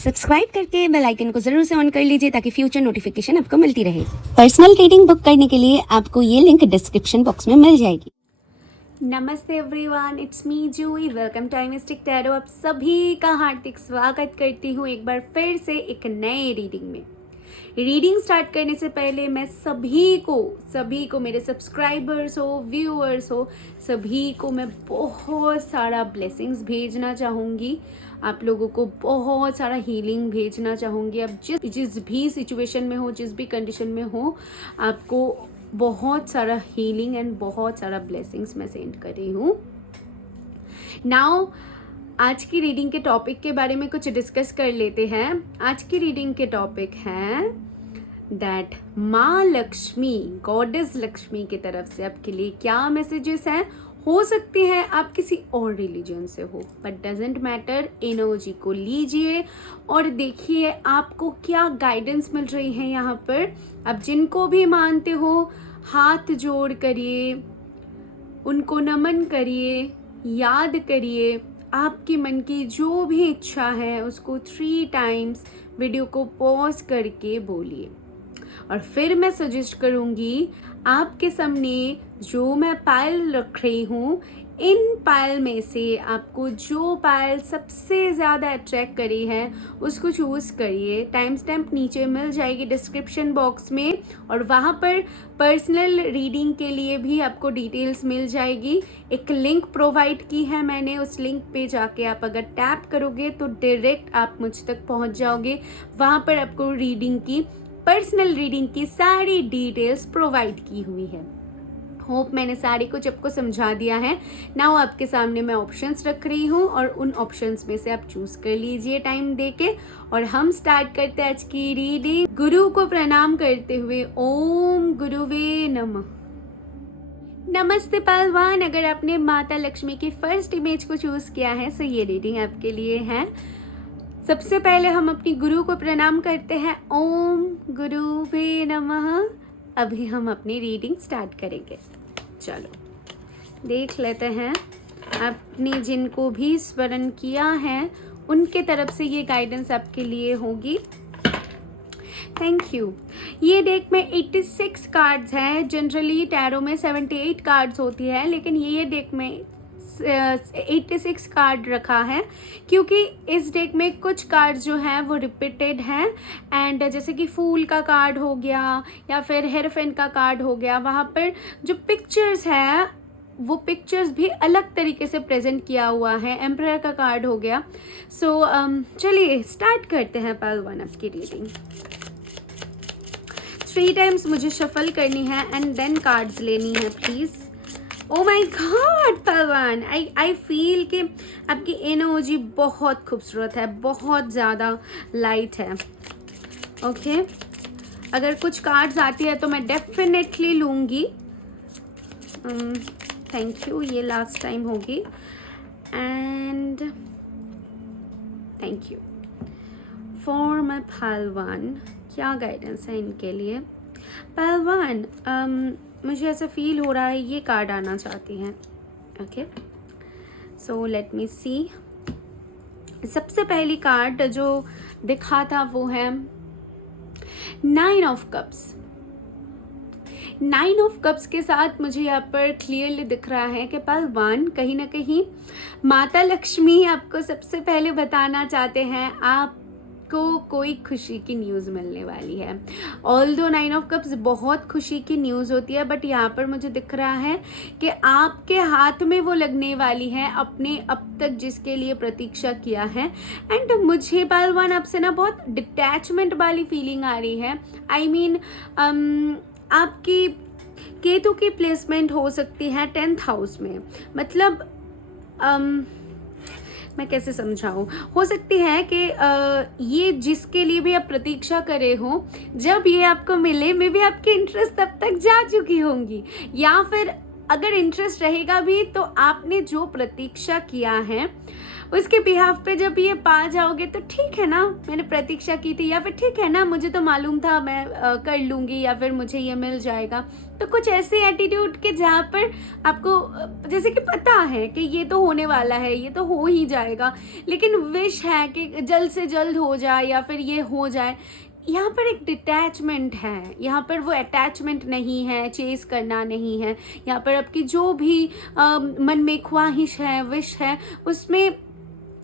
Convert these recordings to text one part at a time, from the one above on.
Subscribe करके bell icon को जरूर से ऑन कर लीजिए ताकि फ्यूचर नोटिफिकेशन आपको मिलती रहे। पर्सनल रीडिंग बुक करने के लिए आपको ये लिंक डिस्क्रिप्शन बॉक्स में मिल जाएगी। नमस्ते everyone, it's me Juhi. Welcome to mystic tarot. आप सभी का हार्दिक स्वागत करती हूँ एक बार फिर से एक नए रीडिंग में। रीडिंग स्टार्ट करने से पहले मैं सभी को मेरे सब्सक्राइबर्स हो, व्यूअर्स हो, सभी को मैं बहुत सारा ब्लेसिंग्स भेजना चाहूँगी। आप लोगों को बहुत सारा हीलिंग भेजना चाहूँगी। आप जिस भी सिचुएशन में हो, जिस भी कंडीशन में हो, आपको बहुत सारा हीलिंग एंड बहुत सारा ब्लेसिंग्स मैं सेंड कर रही हूँ। नाउ आज की रीडिंग के टॉपिक के बारे में कुछ डिस्कस कर लेते हैं। आज की रीडिंग के टॉपिक हैं दैट माँ लक्ष्मी, गॉडेस लक्ष्मी की तरफ से आपके लिए क्या मैसेजेस हैं। हो सकते हैं आप किसी और रिलीजन से हो, बट डजेंट मैटर। एनर्जी को लीजिए और देखिए आपको क्या गाइडेंस मिल रही है यहाँ पर। आप जिनको भी मानते हो हाथ जोड़ करिए, उनको नमन करिए, याद करिए। आपके मन की जो भी इच्छा है उसको 3 टाइम्स वीडियो को पॉज करके बोलिए। और फिर मैं सजेस्ट करूँगी आपके सामने जो मैं पायल रख रही हूँ, इन पायल में से आपको जो पायल सबसे ज़्यादा अट्रैक्ट करी है उसको चूज़ करिए। टाइम स्टैम्प नीचे मिल जाएगी डिस्क्रिप्शन बॉक्स में, और वहाँ पर पर्सनल रीडिंग के लिए भी आपको डिटेल्स मिल जाएगी। एक लिंक प्रोवाइड की है मैंने, उस लिंक पे जाके आप अगर टैप करोगे तो डायरेक्ट आप मुझ तक पहुँच जाओगे। वहाँ पर आपको पर्सनल रीडिंग की सारी डिटेल्स प्रोवाइड की हुई है। होप मैंने सारी कुछ आपको समझा दिया है। नाउ आपके सामने मैं ऑप्शंस रख रही हूँ और उन ऑप्शंस में से आप चूज कर लीजिए टाइम देके, और हम स्टार्ट करते हैं आज की रीडिंग। गुरु को प्रणाम करते हुए ओम गुरुवे नमः। नमस्ते पहलवान, अगर आपने माता लक्ष्मी की फर्स्ट इमेज को चूज किया है तो ये रीडिंग आपके लिए है। सबसे पहले हम अपनी गुरु को प्रणाम करते हैं, ओम गुरुवे नमः। अभी हम अपनी रीडिंग स्टार्ट करेंगे। चलो देख लेते हैं आपने जिनको भी स्मरण किया है उनके तरफ से ये गाइडेंस आपके लिए होगी। Thank you. ये डेक में 86 कार्ड्स हैं। जनरली टैरो में 78 कार्ड्स होती है, लेकिन ये डेक में 86 कार्ड रखा है क्योंकि इस डेक में कुछ कार्ड जो हैं वो रिपीटेड हैं। एंड जैसे कि फूल का कार्ड हो गया या फिर हेरोफेंट का कार्ड हो गया, वहाँ पर जो पिक्चर्स है वो पिक्चर्स भी अलग तरीके से प्रेजेंट किया हुआ है। एम्परर का कार्ड हो गया। सो चलिए स्टार्ट करते हैं पहलवान आपकी रीडिंग। 3 टाइम्स मुझे शफल करनी है एंड देन कार्ड्स लेनी है प्लीज़। ओ माई गॉड पहलवान, आई फील कि आपकी एनर्जी बहुत खूबसूरत है, बहुत ज़्यादा लाइट है। ओके अगर कुछ कार्ड्स आती है तो मैं डेफिनेटली लूँगी। थैंक यू, ये लास्ट टाइम होगी। And thank you for my पहलवान। क्या गाइडेंस है इनके लिए पहलवान? मुझे ऐसा फील हो रहा है ये कार्ड आना चाहती हैं। ओके सो लेट मी सी। सबसे पहली कार्ड जो दिखा था वो है 9 ऑफ कप्स। 9 ऑफ कप्स के साथ मुझे यहाँ पर क्लियरली दिख रहा है कि पहलवान कहीं ना कहीं माता लक्ष्मी आपको सबसे पहले बताना चाहते हैं आपको कोई खुशी की न्यूज़ मिलने वाली है। ऑल्दो 9 ऑफ कप्स बहुत खुशी की न्यूज़ होती है, बट यहाँ पर मुझे दिख रहा है कि आपके हाथ में वो लगने वाली है आपने अब तक जिसके लिए प्रतीक्षा किया है। एंड मुझे पहलवान आपसे ना बहुत डिटैचमेंट वाली फीलिंग आ रही है। आई मीन आपकी केतु की प्लेसमेंट हो सकती है 10th हाउस में। मतलब मैं कैसे समझाऊँ, हो सकती है कि ये जिसके लिए भी आप प्रतीक्षा करे हो, जब ये आपको मिले मे भी आपकी इंटरेस्ट तब तक जा चुकी होंगी, या फिर अगर इंटरेस्ट रहेगा भी तो आपने जो प्रतीक्षा किया है उसके बिहाफ पे जब ये पा जाओगे तो ठीक है ना, मैंने प्रतीक्षा की थी, या फिर ठीक है ना, मुझे तो मालूम था मैं कर लूँगी, या फिर मुझे ये मिल जाएगा। तो कुछ ऐसे एटीट्यूड के जहाँ पर आपको जैसे कि पता है कि ये तो होने वाला है, ये तो हो ही जाएगा, लेकिन विश है कि जल्द से जल्द हो जाए या फिर ये हो जाए। यहाँ पर एक डिटैचमेंट है, यहाँ पर वो अटैचमेंट नहीं है, चेस करना नहीं है। यहाँ पर आपकी जो भी मन में ख्वाहिश है, विश है, उसमें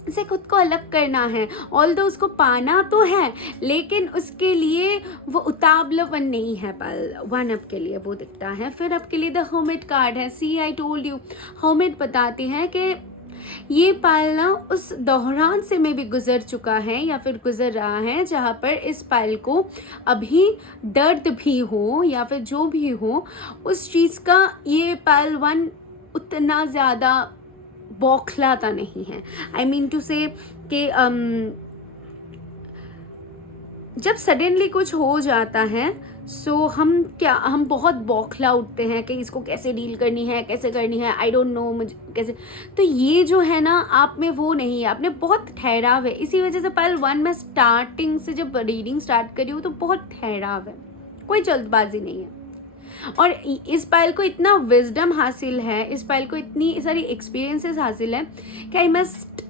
से खुद को अलग करना है। ऑल्दो उसको पाना तो है, लेकिन उसके लिए वो उतावलापन नहीं है। पल वन अप के लिए वो दिखता है। फिर आपके लिए द हर्मिट कार्ड है। सी आई टोल्ड यू, हर्मिट बताती है कि ये पाल ना उस दौरान से में भी गुजर चुका है या फिर गुजर रहा है जहाँ पर इस पाल को अभी दर्द भी हो या फिर जो भी हो, उस चीज़ का ये पाल वन उतना ज़्यादा बौखलाता नहीं है। आई मीन टू से कि जब सडनली कुछ हो जाता है हम बहुत बौखला उठते हैं कि इसको कैसे डील करनी है, कैसे करनी है, आई डोंट नो मुझे कैसे। तो ये जो है ना, आप में वो नहीं है, आपने बहुत ठहराव है। इसी वजह से पल वन में स्टार्टिंग से जब रीडिंग स्टार्ट करी हूँ तो बहुत ठहराव है, कोई जल्दबाजी नहीं है। और इस पायल को इतना विजडम हासिल है, इस पायल को इतनी सारी एक्सपीरियंसेस हासिल है कि आई मस्ट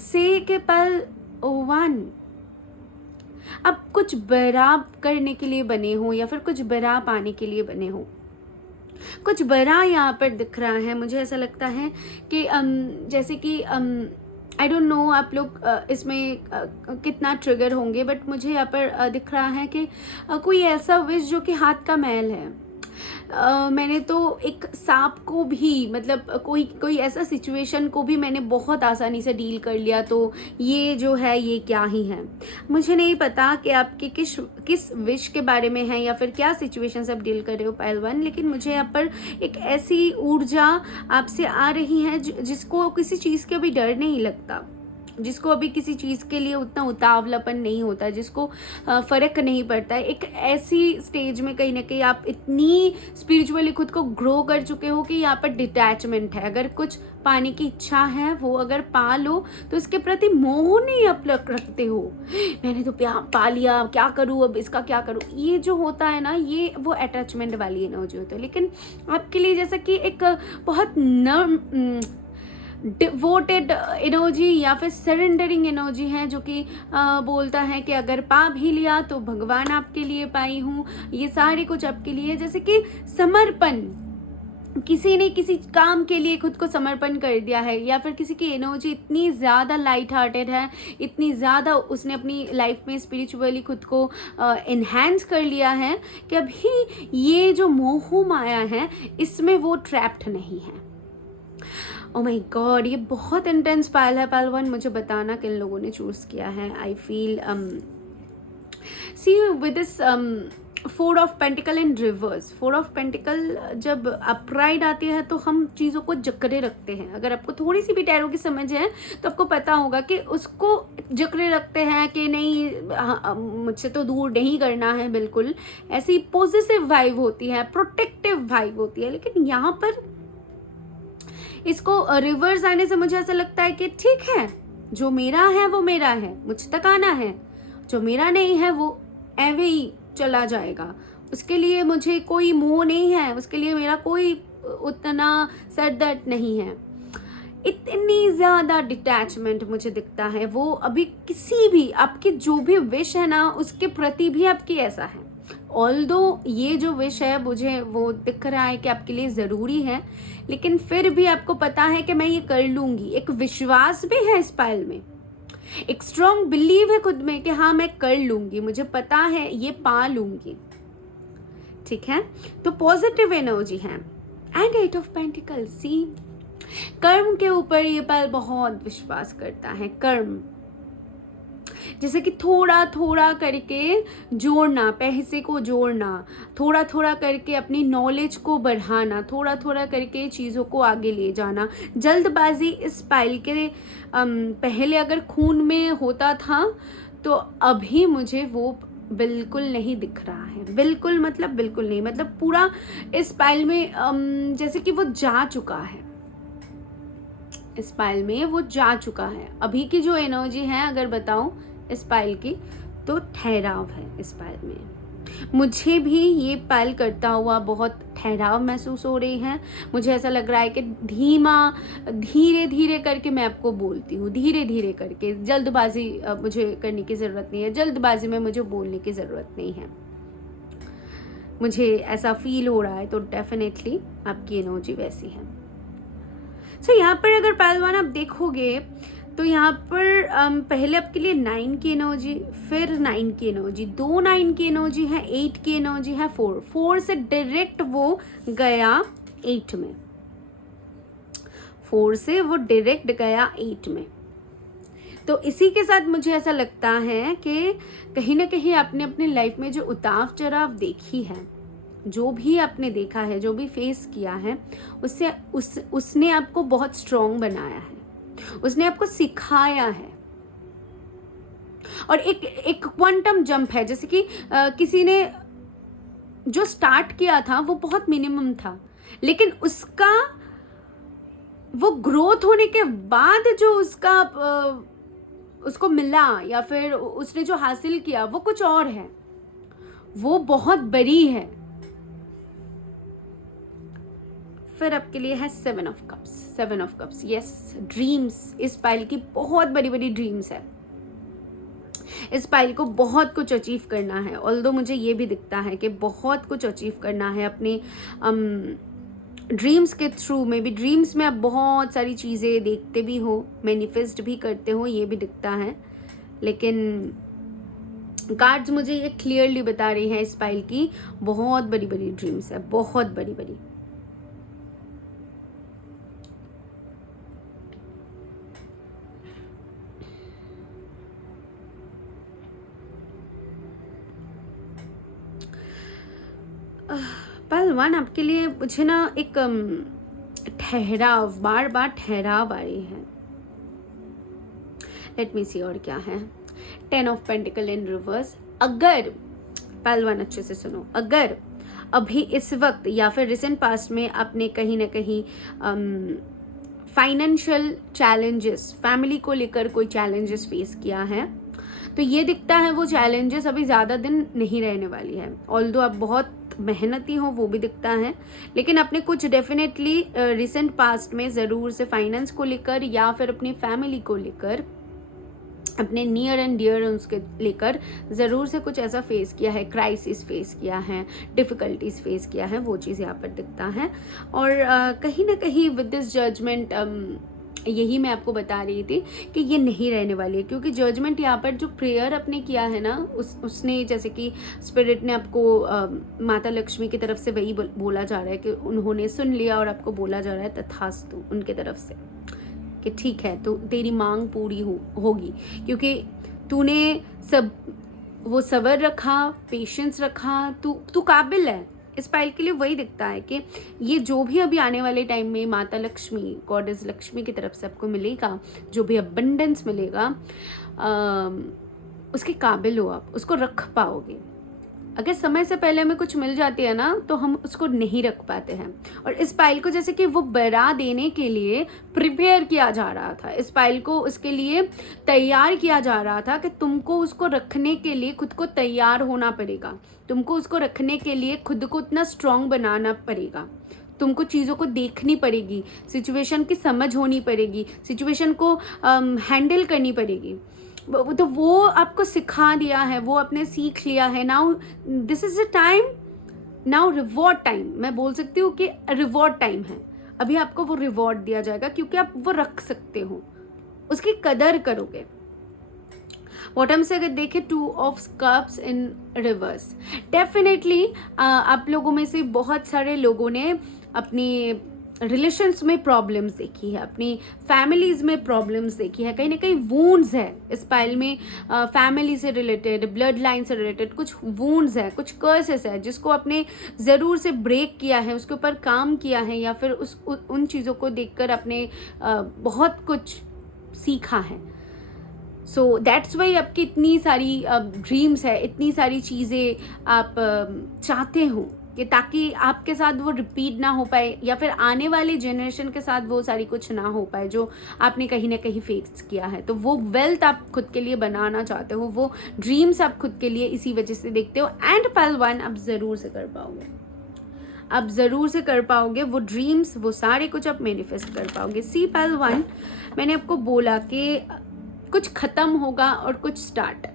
से कि पल वन अब कुछ बड़ा करने के लिए बने हो या फिर कुछ बड़ा पाने के लिए बने हो। कुछ बड़ा यहाँ पर दिख रहा है। मुझे ऐसा लगता है कि जैसे कि आई डोंट नो आप लोग इसमें कितना ट्रिगर होंगे, बट मुझे यहाँ पर दिख रहा है कि कोई ऐसा विश जो कि हाथ का मैल है। मैंने तो एक सांप को भी, मतलब कोई ऐसा सिचुएशन को भी मैंने बहुत आसानी से डील कर लिया। तो ये जो है ये क्या ही है। मुझे नहीं पता कि आपके किस विश के बारे में है या फिर क्या सिचुएशन से आप डील कर रहे हो पायल वन, लेकिन मुझे यहाँ पर एक ऐसी ऊर्जा आपसे आ रही है जिसको किसी चीज़ के भी डर नहीं लगता, जिसको अभी किसी चीज़ के लिए उतना उतावलापन नहीं होता, जिसको फ़र्क नहीं पड़ता है। एक ऐसी स्टेज में कहीं ना कहीं आप इतनी स्पिरिचुअली खुद को ग्रो कर चुके हो कि यहाँ पर डिटैचमेंट है। अगर कुछ पाने की इच्छा है, वो अगर पा लो तो उसके प्रति मोह नहीं आप रखते हो। मैंने तो पा लिया, क्या करूँ अब, इसका क्या करूँ, ये जो होता है ना, ये वो अटैचमेंट वाली एनर्जी होती है। लेकिन आपके लिए जैसा कि एक बहुत नर्म डिवोटेड एनर्जी या फिर सरेंडरिंग एनर्जी है, जो कि बोलता है कि अगर पा भी लिया तो भगवान आपके लिए पाई हूँ, ये सारे कुछ आपके लिए। जैसे कि समर्पण, किसी ने किसी काम के लिए खुद को समर्पण कर दिया है, या फिर किसी की एनर्जी इतनी ज़्यादा लाइट हार्टेड है, इतनी ज़्यादा उसने अपनी लाइफ में स्पिरिचुअली खुद को इन्हेंस कर लिया है कि अभी ये जो मोह माया है इसमें वो ट्रैप्ड नहीं है। ओ माय गॉड, ये बहुत इंटेंस पायल है। पायल वन, मुझे बताना किन लोगों ने चूज़ किया है। I feel see with this 4 of pentacle in reverse. 4 of pentacle जब अपराइड आती है तो हम चीज़ों को जकड़े रखते हैं। अगर आपको थोड़ी सी भी टैरो की समझ है तो आपको पता होगा कि उसको जकड़े रखते हैं कि नहीं, मुझसे तो दूर नहीं करना है। बिल्कुल ऐसी पॉजिटिव वाइब होती है, प्रोटेक्टिव वाइब होती है। लेकिन यहाँ पर इसको रिवर्स आने से मुझे ऐसा लगता है कि ठीक है, जो मेरा है वो मेरा है, मुझ तक आना है। जो मेरा नहीं है वो ऐवे ही चला जाएगा, उसके लिए मुझे कोई मोह नहीं है, उसके लिए मेरा कोई उतना सर दर्द नहीं है। इतनी ज़्यादा डिटैचमेंट मुझे दिखता है। वो अभी किसी भी आपकी जो भी विश है ना, उसके प्रति भी आपकी ऐसा है। ऑल्दो ये जो विश है मुझे वो दिख रहा है कि आपके लिए ज़रूरी है, लेकिन फिर भी आपको पता है कि मैं ये कर लूँगी। एक विश्वास भी है इस पायल में, एक स्ट्रॉन्ग बिलीव है खुद में कि हाँ मैं कर लूँगी, मुझे पता है ये पा लूँगी। ठीक है, तो पॉजिटिव एनर्जी है। एंड 8 ऑफ पेंटिकल, सी कर्म के ऊपर ये पायल बहुत विश्वास करता है। कर्म जैसे कि थोड़ा थोड़ा करके जोड़ना, पैसे को जोड़ना, थोड़ा थोड़ा करके अपनी नॉलेज को बढ़ाना, थोड़ा थोड़ा करके चीज़ों को आगे ले जाना। जल्दबाजी इस पायल के पहले अगर खून में होता था तो अभी मुझे वो बिल्कुल नहीं दिख रहा है। बिल्कुल मतलब बिल्कुल नहीं, मतलब पूरा इस पायल में जैसे कि वो जा चुका है। इस पाइल में वो जा चुका है। अभी की जो एनर्जी है अगर बताऊं इस पाइल की, तो ठहराव है इस पाइल में। मुझे भी ये पाइल करता हुआ बहुत ठहराव महसूस हो रही है। मुझे ऐसा लग रहा है कि धीरे धीरे करके मैं आपको बोलती हूँ, धीरे धीरे करके। जल्दबाजी मुझे करने की ज़रूरत नहीं है, जल्दबाजी में मुझे बोलने की ज़रूरत नहीं है। मुझे ऐसा फील हो रहा है, तो डेफिनेटली आपकी एनर्जी वैसी है। सो यहाँ पर अगर पहलवान आप देखोगे तो यहाँ पर पहले आपके लिए 9 की एनर्जी, फिर 9 की एनर्जी, 2 9 की एनर्जी है, 8 की एनर्जी है, 4 से डायरेक्ट वो गया 8 में, 4 से वो डायरेक्ट गया 8 में। तो इसी के साथ मुझे ऐसा लगता है कि कहीं ना कहीं आपने अपनी लाइफ में जो उतार चढ़ाव देखी है, जो भी आपने देखा है, जो भी फेस किया है, उसने आपको बहुत स्ट्रॉन्ग बनाया है, उसने आपको सिखाया है। और एक क्वांटम जंप है, जैसे कि किसी ने जो स्टार्ट किया था वो बहुत मिनिमम था, लेकिन उसका वो ग्रोथ होने के बाद जो उसको मिला या फिर उसने जो हासिल किया वो कुछ और है, वो बहुत बड़ी है। फिर आपके लिए है 7 of cups. 7 of cups, yes, dreams. इस पाइल की बहुत बड़ी बड़ी ड्रीम्स है। इस पाइल को बहुत कुछ अचीव करना है। ऑल्दो मुझे ये भी दिखता है कि बहुत कुछ अचीव करना है अपने ड्रीम्स के थ्रू में भी। ड्रीम्स में आप बहुत सारी चीज़ें देखते भी हो, मैनिफेस्ट भी करते हो, ये भी दिखता है। लेकिन कार्ड्स मुझे ये क्लियरली बता रही है इस पाइल की बहुत बड़ी बड़ी ड्रीम्स है, बहुत बड़ी बड़ी। पहलवान आपके लिए मुझे ना एक ठहराव, बार बार ठहराव आ रही है। लेट मी सी और क्या है। 10 ऑफ पेंटिकल इन रिवर्स। अगर पहलवान अच्छे से सुनो, अगर अभी इस वक्त या फिर रिसेंट पास्ट में आपने कहीं ना कहीं फाइनेंशियल चैलेंजेस, फैमिली को लेकर कोई चैलेंजेस फेस किया है, तो ये दिखता है वो चैलेंजेस अभी ज़्यादा दिन नहीं रहने वाली है। ऑल्दो आप बहुत मेहनती हो, वो भी दिखता है, लेकिन अपने कुछ डेफिनेटली रिसेंट पास्ट में ज़रूर से फाइनेंस को लेकर या फिर अपनी फैमिली को लेकर, अपने नियर एंड डियर उसके लेकर ज़रूर से कुछ ऐसा फेस किया है, क्राइसिस फेस किया है, डिफ़िकल्टीज फेस किया है, वो चीज़ यहाँ पर दिखता है। और कहीं ना कहीं विद दिस जजमेंट यही मैं आपको बता रही थी कि ये नहीं रहने वाली है, क्योंकि जजमेंट यहाँ पर जो प्रेयर आपने किया है ना, उसने जैसे कि स्पिरिट ने आपको माता लक्ष्मी की तरफ से वही बोला जा रहा है कि उन्होंने सुन लिया और आपको बोला जा रहा है तथास्तु उनके तरफ से कि ठीक है, तो तेरी मांग पूरी होगी, क्योंकि तूने सब वो सब्र रखा, पेशेंस रखा, तू काबिल है। इस पाइल के लिए वही दिखता है कि ये जो भी अभी आने वाले टाइम में माता लक्ष्मी, गॉडेस लक्ष्मी की तरफ से आपको मिलेगा, जो भी अबंडेंस मिलेगा, उसके काबिल हो आप, उसको रख पाओगे। अगर समय से पहले हमें कुछ मिल जाती है ना, तो हम उसको नहीं रख पाते हैं। और इस पाइल को जैसे कि वो बरा देने के लिए प्रिपेयर किया जा रहा था, इस पाइल को उसके लिए तैयार किया जा रहा था कि तुमको उसको रखने के लिए खुद को तैयार होना पड़ेगा, तुमको उसको रखने के लिए खुद को इतना स्ट्रॉन्ग बनाना पड़ेगा, तुमको चीज़ों को देखनी पड़ेगी, सिचुएशन की समझ होनी पड़ेगी, सिचुएशन को हैंडल करनी पड़ेगी। तो वो आपको सिखा दिया है, वो आपने सीख लिया है। Now this is the time, now reward time, मैं बोल सकती हूँ कि रिवॉर्ड टाइम है। अभी आपको वो रिवॉर्ड दिया जाएगा, क्योंकि आप वो रख सकते हो, उसकी कदर करोगे। बॉटम से अगर देखें 2 of cups in reverse, definitely आप लोगों में से बहुत सारे लोगों ने अपनी रिलेशंस में प्रॉब्लम्स देखी है, अपनी फैमिलीज़ में प्रॉब्लम्स देखी है, कहीं ना कहीं वूंड्स है इस पाइल में। फैमिली से रिलेटेड, ब्लड लाइन से रिलेटेड कुछ वूंड्स है, कुछ कर्सेस है, जिसको आपने ज़रूर से ब्रेक किया है, उसके ऊपर काम किया है, या फिर उन चीज़ों को देखकर आपने बहुत कुछ सीखा है। सो दैट्स वाई आपकी इतनी सारी ड्रीम्स है, इतनी सारी चीज़ें आप चाहते हो कि ताकि आपके साथ वो रिपीट ना हो पाए या फिर आने वाली जनरेशन के साथ वो सारी कुछ ना हो पाए जो आपने कहीं ना कहीं फेस किया है। तो वो वेल्थ आप खुद के लिए बनाना चाहते हो, वो ड्रीम्स आप खुद के लिए इसी वजह से देखते हो। एंड पल वन आप ज़रूर से कर पाओगे, आप ज़रूर से कर पाओगे वो ड्रीम्स, वो सारे कुछ आप मैनिफेस्ट कर पाओगे। सी पल वन, मैंने आपको बोला कि कुछ ख़त्म होगा और कुछ स्टार्ट।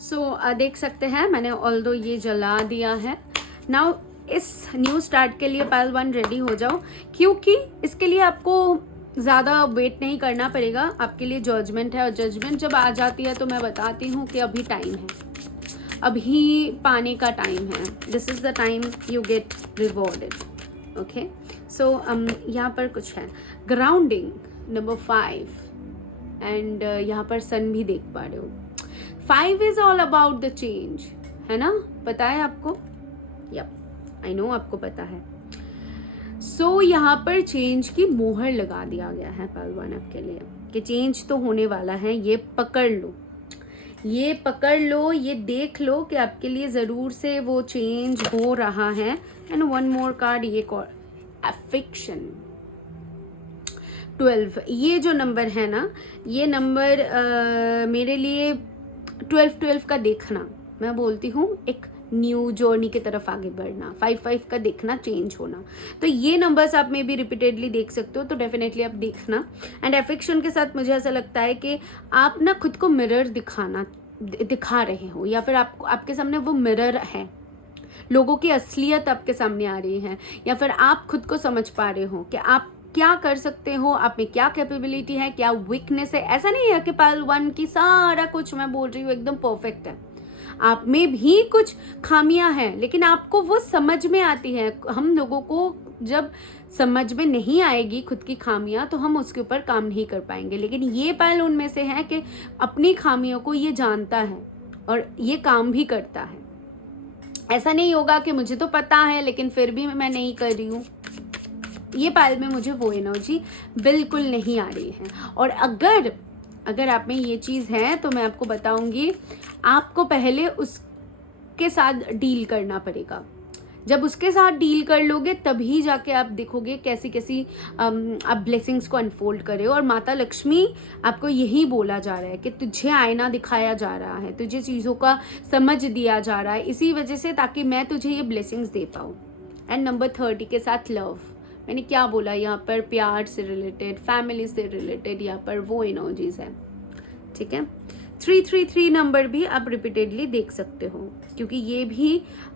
सो देख सकते हैं मैंने ऑल्दो ये जला दिया है। नाउ इस न्यू स्टार्ट के लिए पल वन रेडी हो जाओ, क्योंकि इसके लिए आपको ज़्यादा वेट नहीं करना पड़ेगा। आपके लिए जजमेंट है, और जजमेंट जब आ जाती है तो मैं बताती हूँ कि अभी टाइम है, अभी पाने का टाइम है। This is the time you get rewarded. Okay, so यहाँ पर कुछ है ग्राउंडिंग नंबर 5, एंड यहाँ पर सन भी देख पा रहे हो। 5 is all about the change, है ना, पता है आपको? यप, आई नो आपको पता है। सो यहाँ पर चेंज की मोहर लगा दिया गया है पल वन आपके लिए कि चेंज तो होने वाला है। ये पकड़ लो, ये पकड़ लो, ये देख लो कि आपके लिए ज़रूर से वो चेंज हो रहा है। एंड वन मोर कार्ड, ये अफेक्शन 12, ये जो नंबर है ना, ये नंबर मेरे लिए 12 का देखना, मैं बोलती हूँ एक न्यू जर्नी की तरफ आगे बढ़ना। 5 का देखना, चेंज होना। तो ये नंबर्स आप में भी रिपीटेडली देख सकते हो, तो डेफिनेटली आप देखना। एंड अफेक्शन के साथ मुझे ऐसा लगता है कि आप ना खुद को मिरर दिखा रहे हो, या फिर आपके सामने वो मिरर है, लोगों की असलियत आपके सामने आ रही है, या फिर आप खुद को समझ पा रहे हो कि आप क्या कर सकते हो, आप में क्या कैपेबिलिटी है, क्या वीकनेस है। ऐसा नहीं है कि पल वन की सारा कुछ मैं बोल रही हूँ एकदम परफेक्ट है, आप में भी कुछ खामियां हैं, लेकिन आपको वो समझ में आती है। हम लोगों को जब समझ में नहीं आएगी खुद की खामियां, तो हम उसके ऊपर काम नहीं कर पाएंगे। लेकिन ये पल उनमें से है कि अपनी खामियों को ये जानता है और ये काम भी करता है। ऐसा नहीं होगा कि मुझे तो पता है लेकिन फिर भी मैं नहीं कर रही हूँ। ये पल में मुझे वो एनर्जी बिल्कुल नहीं आ रही है। और अगर आप में ये चीज़ है तो मैं आपको बताऊंगी, आपको पहले उसके साथ डील करना पड़ेगा। जब उसके साथ डील कर लोगे तभी जाके आप देखोगे कैसी आप ब्लेसिंग्स को अनफोल्ड करे। और माता लक्ष्मी आपको यही बोला जा रहा है कि तुझे आईना दिखाया जा रहा है, तुझे चीज़ों का समझ दिया जा रहा है इसी वजह से, ताकि मैं तुझे ये ब्लेसिंग्स दे पाऊँ। एंड नंबर 30 के साथ लव, मैंने क्या बोला, यहाँ पर प्यार से रिलेटेड, फैमिली से रिलेटेड, यहाँ पर वो एनर्जीज है। ठीक है, 333 नंबर भी आप रिपीटेडली देख सकते हो, क्योंकि ये भी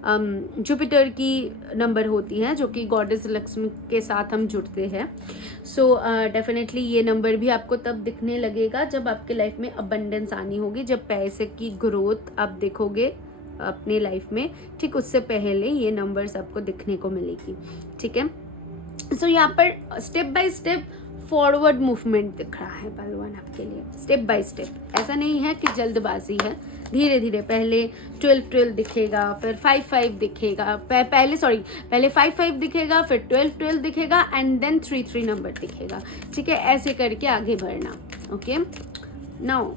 जुपिटर की नंबर होती है, जो कि गॉडेस लक्ष्मी के साथ हम जुड़ते हैं। सो डेफिनेटली ये नंबर भी आपको तब दिखने लगेगा जब आपके लाइफ में अबंडेंस आनी होगी, जब पैसे की ग्रोथ आप देखोगे अपने लाइफ में। ठीक उससे पहले ये नंबर्स आपको दिखने को मिलेगी। ठीक है, सो यहाँ पर step by step forward movement दिख रहा है पल वन आपके लिए, स्टेप बाय स्टेप। ऐसा नहीं है कि जल्दबाजी है, धीरे धीरे पहले 12 दिखेगा, फिर 5 दिखेगा, पहले 5 दिखेगा, फिर 12 दिखेगा, एंड देन 3 नंबर दिखेगा। ठीक है, ऐसे करके आगे बढ़ना। ओके, नाउ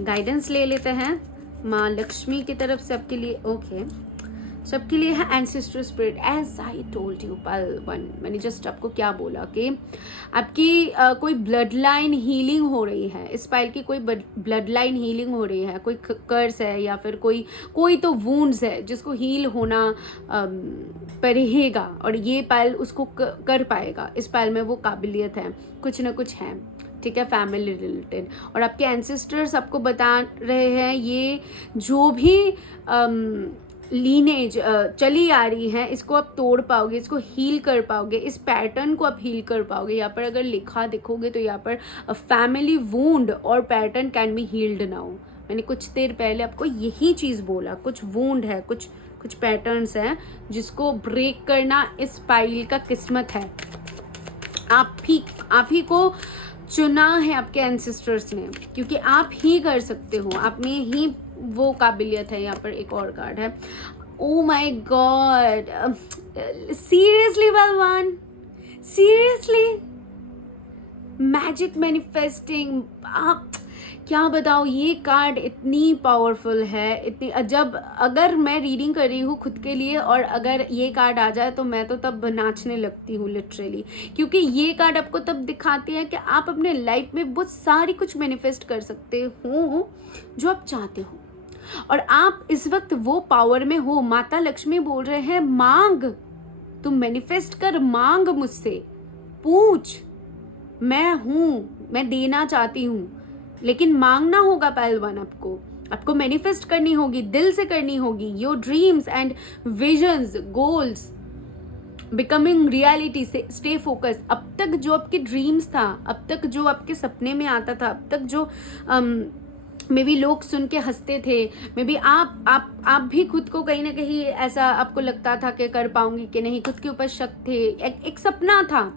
गाइडेंस ले लेते हैं माँ लक्ष्मी की तरफ से आपके लिए। ओके, सबके लिए है ancestor spirit, as I told you pile one. मैंने जस्ट आपको क्या बोला कि आपकी कोई ब्लड लाइन हीलिंग हो रही है, इस पाइल की कोई ब्लड लाइन हीलिंग हो रही है, कोई कर्स है या फिर कोई तो वुंड्स है जिसको हील होना पड़ेगा, और ये पाइल उसको कर पाएगा। इस पाइल में वो काबिलियत है, कुछ ना कुछ है। ठीक है, फैमिली रिलेटेड, और आपके एंसेस्टर्स आपको बता रहे हैं ये जो भी लीनेज चली आ रही है, इसको आप तोड़ पाओगे, इसको हील कर पाओगे, इस पैटर्न को आप हील कर पाओगे। यहाँ पर अगर लिखा देखोगे तो यहाँ पर फैमिली वुंड और pattern can be healed now. मैंने कुछ देर पहले आपको यही चीज़ बोला, कुछ वुंड है, कुछ पैटर्न्स हैं जिसको ब्रेक करना इस पाइल का किस्मत है। आप ही को चुना है आपके एंसेस्टर्स ने, क्योंकि आप ही कर सकते हो, आप में ही वो काबिलियत है। यहाँ पर एक और कार्ड है, ओ माय गॉड, सीरियसली बलवान, सीरियसली मैजिक मैनिफेस्टिंग। आप क्या बताओ, ये कार्ड इतनी पावरफुल है, इतनी जब अगर मैं रीडिंग कर रही हूँ खुद के लिए और अगर ये कार्ड आ जाए तो मैं तो तब नाचने लगती हूँ लिटरली, क्योंकि ये कार्ड आपको तब दिखाती है कि आप अपने लाइफ में बहुत सारी कुछ मैनिफेस्ट कर सकते हो जो आप चाहते हो, और आप इस वक्त वो पावर में हो। माता लक्ष्मी बोल रहे हैं मांग, तुम मैनिफेस्ट कर, मांग मुझसे, पूछ, मैं हूँ, मैं देना चाहती हूँ, लेकिन मांगना होगा पहलवान। आपको मैनिफेस्ट करनी होगी, दिल से करनी होगी। Your dreams and visions, goals becoming reality से स्टे फोकस। अब तक जो आपके ड्रीम्स था, अब तक जो आपके सपने में आता था, अब तक जो मे बी लोग सुन के हंसते थे, मे बी आप भी खुद को कहीं ना कहीं ऐसा आपको लगता था कि कर पाऊंगी कि नहीं, खुद के ऊपर शक थे, एक सपना था,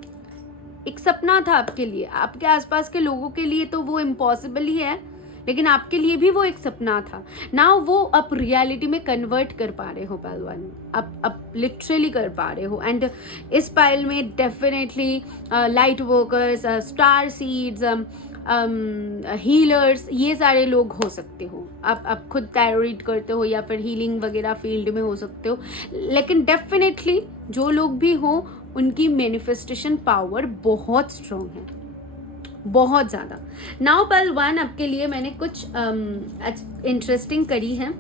एक सपना था आपके लिए। आपके आसपास के लोगों के लिए तो वो इम्पॉसिबल ही है, लेकिन आपके लिए भी वो एक सपना था। नाउ वो आप रियलिटी में कन्वर्ट कर पा रहे हो पहलवान, आप लिटरली कर पा रहे हो। एंड इस पाइल में definitely light workers, star seeds, healers, ये सारे लोग हो सकते हो। आप खुद टैरो रीड करते हो या फिर हीलिंग वगैरह फील्ड में हो सकते हो, लेकिन डेफिनेटली जो लोग भी हो उनकी मैनिफेस्टेशन पावर बहुत स्ट्रॉन्ग है, बहुत ज़्यादा। नाउ पल वन आपके लिए मैंने कुछ इंटरेस्टिंग करी है,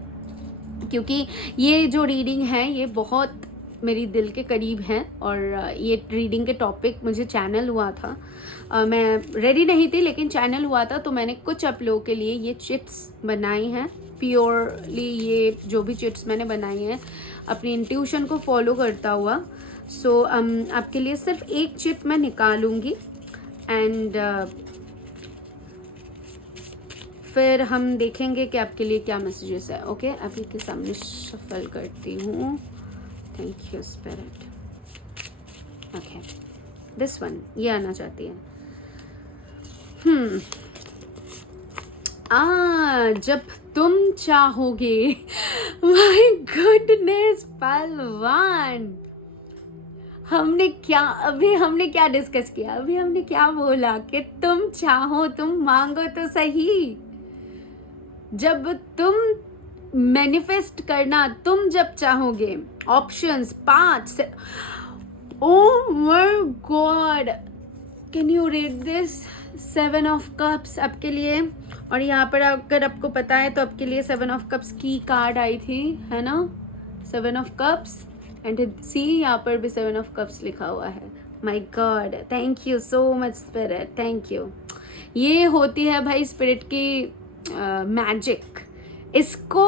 क्योंकि ये जो रीडिंग है ये बहुत मेरी दिल के करीब है, और ये रीडिंग के टॉपिक मुझे चैनल हुआ था, मैं रेडी नहीं थी लेकिन चैनल हुआ था, तो मैंने कुछ आप लोगों के लिए ये चिट्स बनाई हैं। प्योरली ये जो भी चिट्स मैंने बनाई हैं अपनी इंट्यूशन को फॉलो करता हुआ। सो आपके लिए सिर्फ एक चिट मैं निकालूंगी एंड फिर हम देखेंगे कि आपके लिए क्या मैसेजेस है। ओके, अभी के सामने शफल करती हूँ। Thank you spirit. Okay, this one, ये आना चाहती है। जब तुम चाहोगे। माय गुडनेस पहलवान, हमने क्या डिस्कस किया, अभी हमने क्या बोला कि तुम चाहो, तुम मांगो तो सही। जब तुम मैनिफेस्ट करना, तुम जब चाहोगे, options 5। Oh my God, can you read this? 7 of cups आपके लिए, और यहाँ पर अगर आपको पता है तो आपके लिए 7 ऑफ कप्स की कार्ड आई थी, है ना? 7 ऑफ कप्स एंड सी, यहाँ पर भी 7 ऑफ कप्स लिखा हुआ है। My God, thank you so much spirit, thank you. ये होती है भाई स्पिरिट की मैजिक। इसको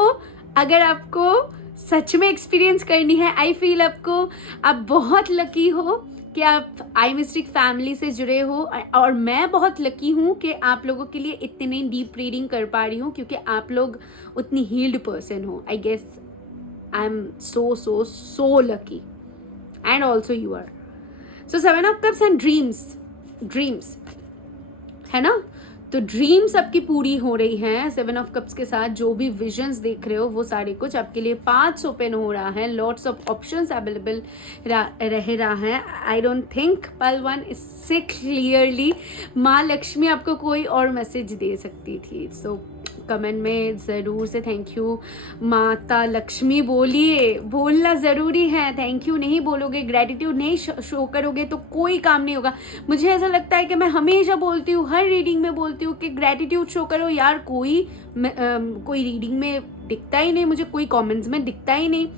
अगर आपको सच में एक्सपीरियंस करनी है, आई फील आप बहुत लकी हो कि आप आई मिस्टिक फैमिली से जुड़े हो, और मैं बहुत लकी हूँ कि आप लोगों के लिए इतनी डीप रीडिंग कर पा रही हूँ, क्योंकि आप लोग उतनी हील्ड पर्सन हो। I guess I am so lucky, and also you are. So 7 of cups and dreams है ना? तो ड्रीम्स आपकी पूरी हो रही हैं 7 ऑफ कप्स के साथ। जो भी विजन्स देख रहे हो वो सारे कुछ आपके लिए 5 ओपन हो रहा है। लॉट्स ऑफ ऑप्शंस अवेलेबल रह रहा है। आई डोंट थिंक पहलवान, इससे क्लियरली माँ लक्ष्मी आपको कोई और मैसेज दे सकती थी। सो कमेंट में ज़रूर से थैंक यू माता लक्ष्मी बोलिए, बोलना ज़रूरी है। थैंक यू नहीं बोलोगे, ग्रैटिट्यूड नहीं शो करोगे तो कोई काम नहीं होगा। मुझे ऐसा लगता है कि मैं हमेशा बोलती हूँ, हर रीडिंग में बोलती हूँ कि ग्रैटिट्यूड शो करो यार। कोई रीडिंग में दिखता ही नहीं, मुझे कोई कमेंट्स में दिखता ही नहीं,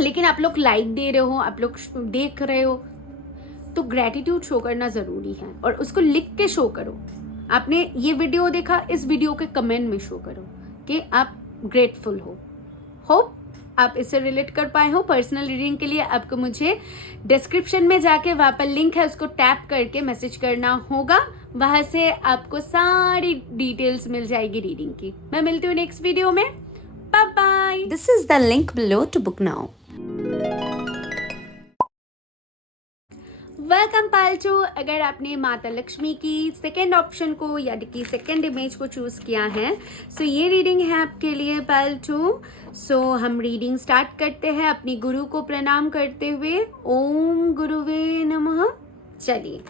लेकिन आप लोग लाइक दे रहे हो, आप लोग देख रहे हो, तो ग्रैटिट्यूड शो करना ज़रूरी है, और उसको लिख के शो करो। आपने ये वीडियो देखा, इस वीडियो के कमेंट में शो करो कि आप ग्रेटफुल हो। होप आप इससे रिलेट कर पाए हो। पर्सनल रीडिंग के लिए आपको मुझे डिस्क्रिप्शन में जाके वहाँ पर लिंक है, उसको टैप करके मैसेज करना होगा। वहाँ से आपको सारी डिटेल्स मिल जाएगी रीडिंग की। मैं मिलती हूँ नेक्स्ट वीडियो में। Bye bye. This is the link below to book now. Welcome पालचू। अगर आपने माता लक्ष्मी की सेकेंड ऑप्शन को यानी कि सेकेंड इमेज को चूज़ किया है, सो ये रीडिंग है आपके लिए पालचू। सो हम रीडिंग स्टार्ट करते हैं अपनी गुरु को प्रणाम करते हुए। ओम गुरुवे नमः। चलिए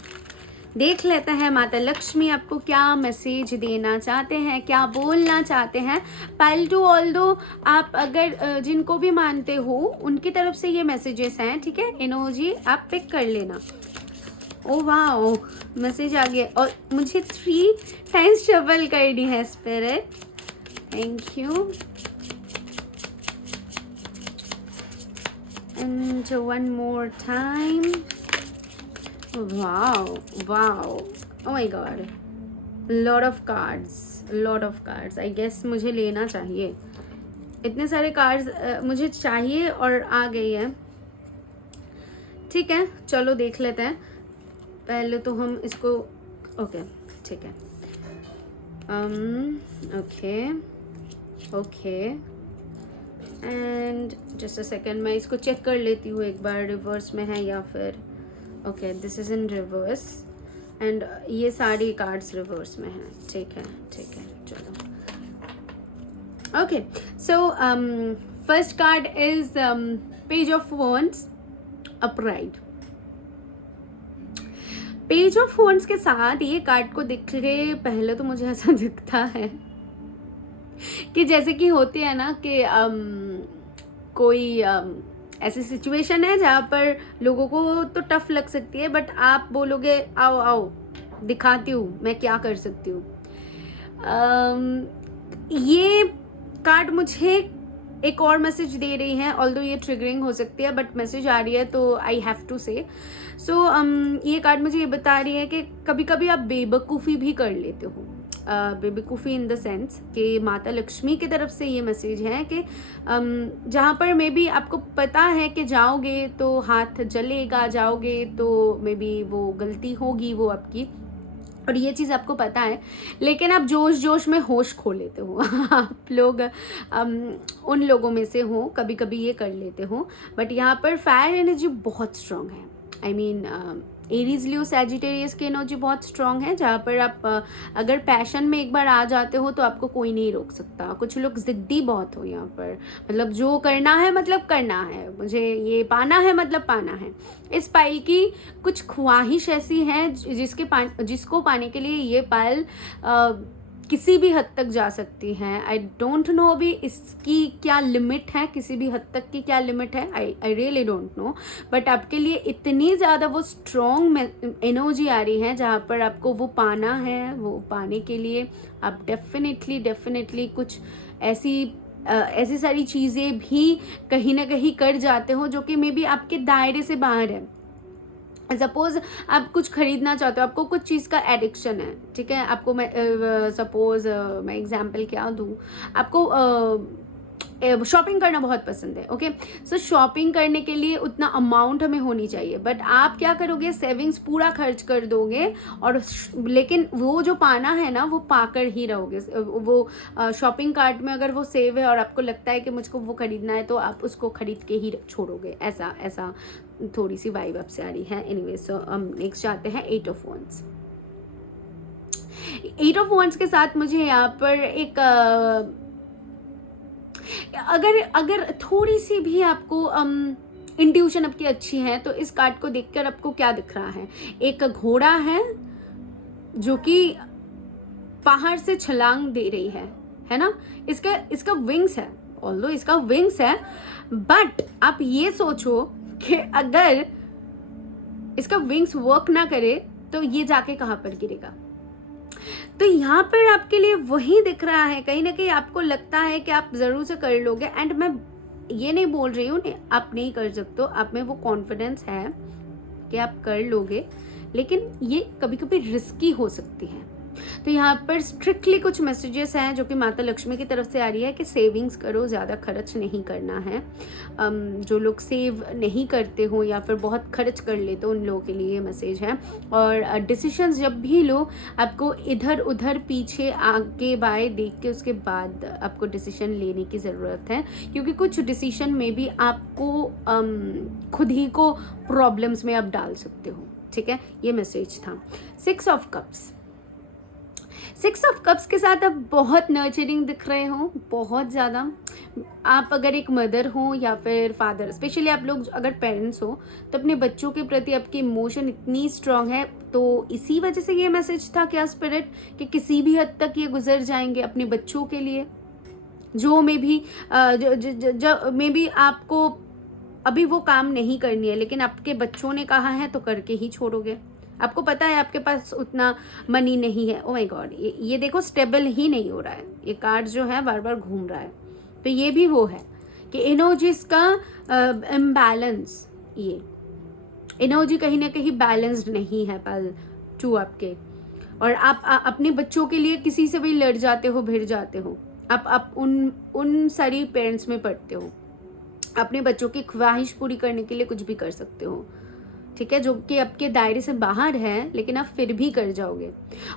देख लेते हैं माता लक्ष्मी आपको क्या मैसेज देना चाहते हैं, क्या बोलना चाहते हैं। पाइल टू ऑल दो आप अगर जिनको भी मानते हो उनकी तरफ से ये मैसेजेस हैं, ठीक है। एनर्जी आप पिक कर लेना। ओ वाओ, मैसेज आ गया और मुझे 3 टाइम्स शफल करनी है spirit. Thank you. And one more time. Wow, wow. Oh my god. Lot of cards. Lot of cards. I guess मुझे लेना चाहिए। इतने सारे कार्ड्स मुझे चाहिए और आ गई है। ठीक है, चलो देख लेते हैं। पहले तो हम इसको ओके, ठीक है। Okay okay and just a second, मैं इसको चेक कर लेती हूँ एक बार रिवर्स में है या फिर okay, this is in reverse and ये सारी कार्ड्स रिवर्स में हैं। ठीक है ठीक है, चलो okay. So first card is page of wands upright. Page of wands के साथ ये कार्ड को दिख के पहले तो मुझे ऐसा दिखता है कि जैसे कि होती है ना कि कोई ऐसी सिचुएशन है जहाँ पर लोगों को तो टफ लग सकती है, बट आप बोलोगे आओ आओ दिखाती हूँ मैं क्या कर सकती हूँ। ये कार्ड मुझे एक और मैसेज दे रही है, ऑल्दो ये ट्रिगरिंग हो सकती है बट मैसेज आ रही है तो आई हैव टू से। सो ये कार्ड मुझे ये बता रही है कि कभी कभी आप बेवकूफ़ी भी कर लेते हो। बेवकूफ़ी इन द सेंस कि माता लक्ष्मी की तरफ से ये मैसेज है कि जहाँ पर मे बी आपको पता है कि जाओगे तो हाथ जलेगा, जाओगे तो मे बी वो गलती होगी वो आपकी, और ये चीज़ आपको पता है, लेकिन आप जोश जोश में होश खो लेते हो। आप लोग उन लोगों में से हो, कभी कभी ये कर लेते हो। बट यहाँ पर फायर एनर्जी बहुत स्ट्रांग है। I mean Aries Leo Sagittarius की एनर्जी बहुत स्ट्रांग है, जहाँ पर आप अगर पैशन में एक बार आ जाते हो तो आपको कोई नहीं रोक सकता। कुछ लोग जिद्दी बहुत हो यहाँ पर, मतलब जो करना है मतलब करना है, मुझे ये पाना है मतलब पाना है। इस पाइल की कुछ ख्वाहिश ऐसी है जिसको पाने के लिए ये पाइल किसी भी हद तक जा सकती हैं। आई डोंट नो अभी इसकी क्या लिमिट है, किसी भी हद तक की क्या लिमिट है, I really don't know. But आपके लिए इतनी ज़्यादा वो स्ट्रॉन्ग एनर्जी आ रही है जहाँ पर आपको वो पाना है। वो पाने के लिए आप डेफिनेटली कुछ ऐसी सारी चीज़ें भी कहीं ना कहीं कर जाते हो जो कि मे बी आपके दायरे से बाहर है। सपोज आप कुछ खरीदना चाहते हो, आपको कुछ चीज़ का एडिक्शन है, ठीक है। आपको मैं सपोज मैं एग्जांपल क्या दूँ, आपको शॉपिंग करना बहुत पसंद है, ओके। सो शॉपिंग करने के लिए उतना अमाउंट हमें होनी चाहिए, बट आप क्या करोगे, सेविंग्स पूरा खर्च कर दोगे और लेकिन वो जो पाना है ना वो पाकर ही रहोगे। वो शॉपिंग कार्ट में अगर वो सेव है और आपको लगता है कि मुझको वो खरीदना है तो आप उसको खरीद के ही छोड़ोगे। ऐसा थोड़ी सी वाइब आपसे आ रही है। एनीवे, सो हम नेक्स्ट चाहते हैं 8 ऑफ वॉन्ड्स। 8 ऑफ वॉन्ड्स के साथ मुझे यहाँ पर एक अगर थोड़ी सी भी आपको इंट्यूशन आपकी अच्छी है तो इस कार्ड को देखकर आपको क्या दिख रहा है, एक घोड़ा है जो कि पहाड़ से छलांग दे रही है ना। इसका विंग्स है, ऑल्दो इसका विंग्स है, बट आप ये सोचो कि अगर इसका विंग्स वर्क ना करे तो ये जाके कहाँ पर गिरेगा। तो यहाँ पर आपके लिए वही दिख रहा है, कहीं ना कहीं आपको लगता है कि आप ज़रूर से कर लोगे। एंड मैं ये नहीं बोल रही हूँ आप नहीं कर सकते हो, आप में वो कॉन्फिडेंस है कि आप कर लोगे, लेकिन ये कभी कभी रिस्की हो सकती है। तो यहाँ पर स्ट्रिक्टली कुछ मैसेजेस हैं जो कि माता लक्ष्मी की तरफ से आ रही है कि सेविंग्स करो, ज़्यादा खर्च नहीं करना है। जो लोग सेव नहीं करते हो या फिर बहुत खर्च कर लेते हो उन लोगों के लिए ये मैसेज है। और डिसीशंस जब भी लो आपको इधर उधर पीछे आगे बाएं देख के उसके बाद आपको डिसीजन लेने की ज़रूरत है, क्योंकि कुछ डिसीजन में भी आपको खुद ही को प्रॉब्लम्स में आप डाल सकते हो, ठीक है। ये मैसेज था। 6 ऑफ कप्स। 6 ऑफ कप्स के साथ आप बहुत नर्चरिंग दिख रहे हो, बहुत ज़्यादा। आप अगर एक मदर हो या फिर फादर, स्पेशली आप लोग अगर पेरेंट्स हो तो अपने बच्चों के प्रति आपकी इमोशन इतनी स्ट्रांग है, तो इसी वजह से ये मैसेज था क्या स्पिरिट कि किसी भी हद तक ये गुजर जाएंगे अपने बच्चों के लिए, जो मे भी मे बी आपको अभी वो काम नहीं करनी है, लेकिन आपके बच्चों ने कहा है तो करके ही छोड़ोगे। आपको पता है आपके पास उतना मनी नहीं है। ओ माय गॉड, ये देखो स्टेबल ही नहीं हो रहा है, ये कार्ड जो है बार बार घूम रहा है। तो ये भी वो है कि एनर्जीज का इम्बैलेंस, ये एनर्जी कहीं ना कहीं बैलेंस्ड नहीं है पाइल 2 आपके। और आप अपने बच्चों के लिए किसी से भी लड़ जाते हो, भिड़ जाते हो। आप उन सारी पेरेंट्स में पढ़ते हो, अपने बच्चों की ख्वाहिश पूरी करने के लिए कुछ भी कर सकते हो, ठीक है, जो कि आपके दायरे से बाहर है, लेकिन आप फिर भी कर जाओगे।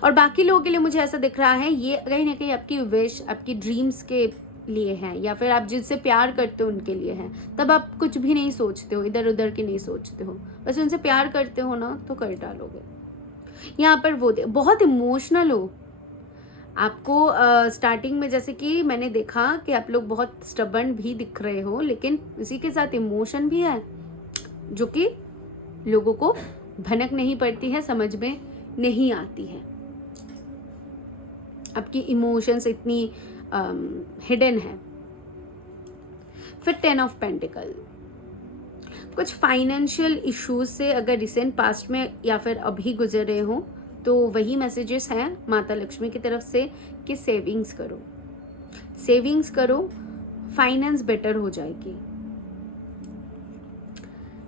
और बाकी लोगों के लिए मुझे ऐसा दिख रहा है ये कहीं ना कहीं आपकी विश, आपकी ड्रीम्स के लिए है, या फिर आप जिससे प्यार करते हो उनके लिए है। तब आप कुछ भी नहीं सोचते हो, इधर उधर की नहीं सोचते हो, बस उनसे प्यार करते हो ना तो कर डालोगे। यहाँ पर वो बहुत इमोशनल हो आपको। स्टार्टिंग में जैसे कि मैंने देखा कि आप लोग बहुत स्टबर्न भी दिख रहे हो, लेकिन इसी के साथ इमोशन भी है जो कि लोगों को भनक नहीं पड़ती है, समझ में नहीं आती है। आपकी इमोशंस इतनी हिडन है। फिर 10 ऑफ पेंटिकल, कुछ फाइनेंशियल इश्यूज से अगर रिसेंट पास्ट में या फिर अभी गुजर रहे हो तो वही मैसेजेस हैं माता लक्ष्मी की तरफ से कि सेविंग्स करो, सेविंग्स करो, फाइनेंस बेटर हो जाएगी।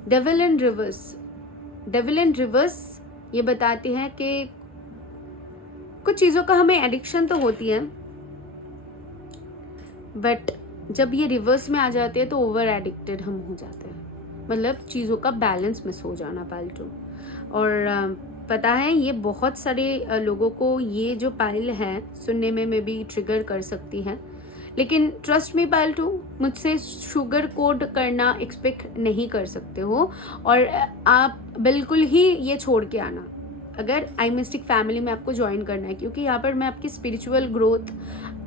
Devil and reverse, devil and reverse ये बताते हैं कि कुछ चीज़ों का हमें एडिक्शन तो होती है, बट जब ये रिवर्स में आ जाते हैं तो ओवर एडिक्टेड हम हो जाते हैं, मतलब चीज़ों का बैलेंस मिस हो जाना पालतू। और पता है ये बहुत सारे लोगों को ये जो पाइल है सुनने में भी ट्रिगर कर सकती है, लेकिन ट्रस्ट मी पालतू, मुझसे शुगर कोड करना एक्सपेक्ट नहीं कर सकते हो। और आप बिल्कुल ही ये छोड़ के आना अगर आई मिस्टिक फैमिली में आपको ज्वाइन करना है, क्योंकि यहाँ पर मैं आपकी स्पिरिचुअल ग्रोथ,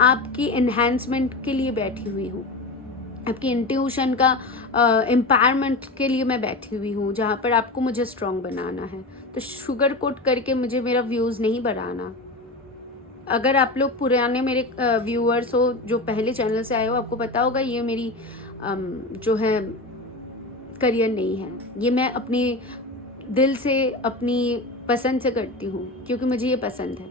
आपकी एनहेंसमेंट के लिए बैठी हुई हूँ, आपकी इंट्यूशन का एम्पावरमेंट के लिए मैं बैठी हुई हूँ, जहाँ पर आपको मुझे स्ट्रॉन्ग बनाना है। तो शुगर कोट करके मुझे मेरा व्यूज़ नहीं बढ़ाना। अगर आप लोग पुराने मेरे व्यूअर्स हो जो पहले चैनल से आए हो, आपको पता होगा ये मेरी जो है करियर नहीं है, ये मैं अपनी दिल से, अपनी पसंद से करती हूँ, क्योंकि मुझे ये पसंद है।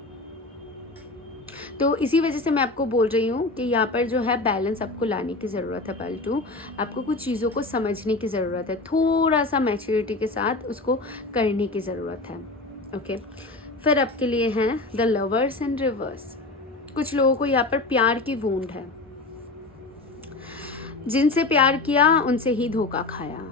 तो इसी वजह से मैं आपको बोल रही हूँ कि यहाँ पर जो है बैलेंस आपको लाने की ज़रूरत है पालतू। आपको कुछ चीज़ों को समझने की ज़रूरत है, थोड़ा सा मैच्योरिटी के साथ उसको करने की ज़रूरत है। ओके, फिर आपके लिए हैं द लवर्स एंड रिवर्स। कुछ लोगों को यहाँ पर प्यार की वूंड है, जिनसे प्यार किया उनसे ही धोखा खाया।